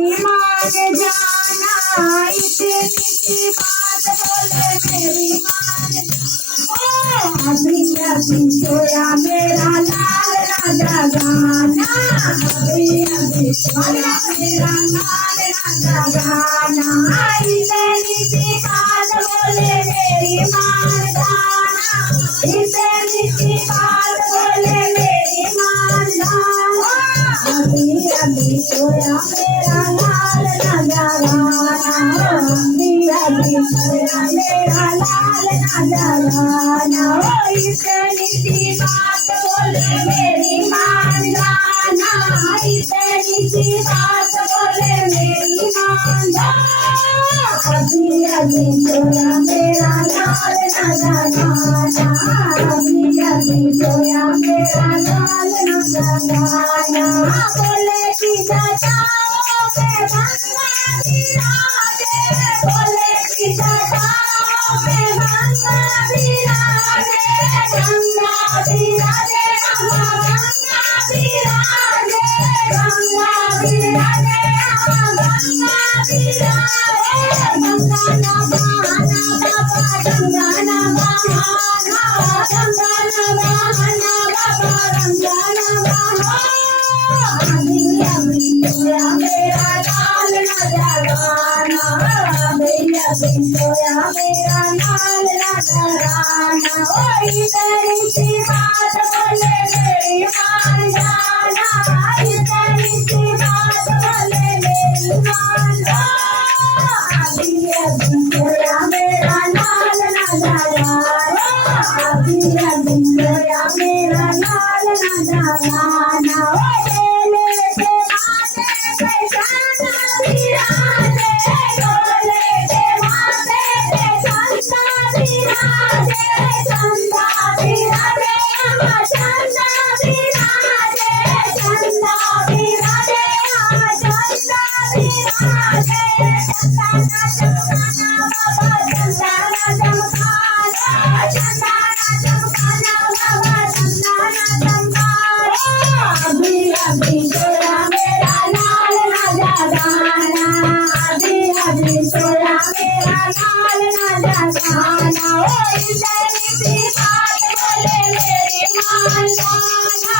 मेरी मान जाना, इतनी सी बात बोले मेरी मान जाना। अभी अभी सोया मेरा लाल राजा गाना, अभी अभी सोया मेरा लाल राजा गाना। इतनी सी बात बोले मेरी मान जाना, इतनी सी बात बोले मेरी मान जाना। अभी अभी सोया मेरा लाल राजा गाना, अभी अभी सोया मेरा लाल राजा गाना। इतनी सी बात बोले मेरी मान जाना, इतनी सी बात बोले मेरी मान जाना। अभी अभी सोया मेरा लाल राजा गाना, अभी अभी सोया मेरा लाल राजा गाना। बोले कि जटाओं पे गंगा विराजे, बोले कि जटाओं पे गंगा विराजे, गंगा विराजे गंगा विराजे, गंगा विराजे गंगा विराजे। गंगा न बहाना बाबा, गंगा न बहाना, गंगा न बहाना बाबा, गंगा न बहाना। अभी अभी सोया मेरा लाल राजा गाना, अभी अभी सोया मेरा लाल राजा गाना। इतनी सी बात बोले मेरी मान जाना, इतनी सी बात बोले मेरी मान जाना। अभी अभी सोया मेरा लाल राजा गाना, अभी अभी सोया मेरा लाल राजा गाना। डोले के माथे पे चंदा विराजे, डोले के माथे पे चंदा विराजे, चंदा विराजे चंदा विराजे, चंदा विराजे चंदा विराजे। चंदा ना चमकाना बाबा, चंदा ना चमकाना, चंदा ना चमकाना बाबा, चंदा ना चमकाना। अभी अभी सोया मेरा लाल राजा गाना, अभी अभी सोया मेरा लाल राजा गाना। इतनी सी बात बोले मेरी मान जाना,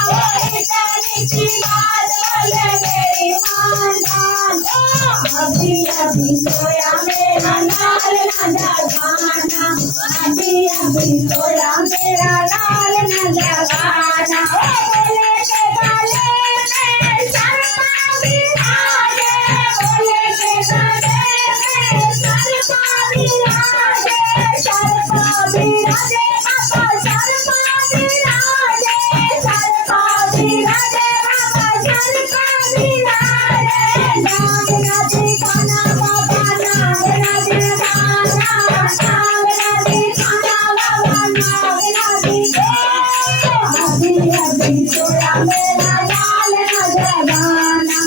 इतनी सी बात बोले मेरी मान जाना। अभी अभी सोया मेरा लाल राजा गाना, अभी अभी सोया मेरा लाल राजा गाना। बोले के गले में शर्मा विराजे, बोले के गले में शर्मा विराजे, शर्मा विराजे बाबा, शर्मा विराजे, शर्मा विराजे बाबा, शर्मा विराजे। नाग राजी खाना बाबा, नाग राजी खाना, नाग राजी खाना बाबा, नाग राजी खाना। अभी अभी सोया मेरा लाल राजा गाना,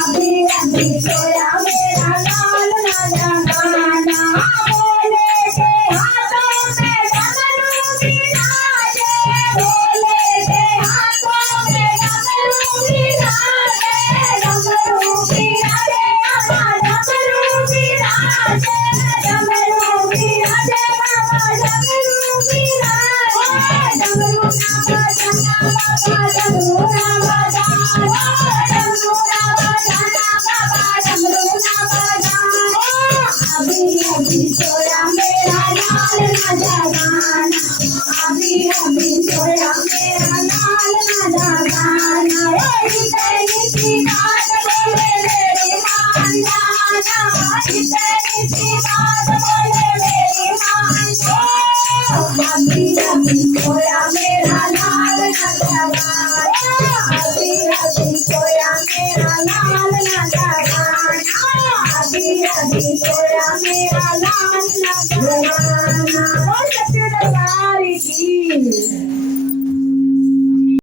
अभी अभी सोया मेरा लाल राजा गाना। बोले के हाथों में डमरू विराजे, बोले के हाथों में डमरू विराजे, डमरू विराजे बाबा, डमरू विराजे, डमरू विराजे बाबा, डमरू विराजे। डमरू ना बजाना बाबा, डमरू ना बजाना, डमरू ना बजाना बाबा, डमरू ना बजाना। अभी अभी सोया मेरा लाल राजा गाना, अभी अभी सोया मेरा लाल राजा गाना। इतनी सी बात बोले मेरी मान जाना, इतनी सी बात बोले मेरी मान जाना। अभी अभी सोया मेरा लाल राजा गाना, अभी अभी सोया मेरा लाल राजा गाना, अभी अभी सोया मेरा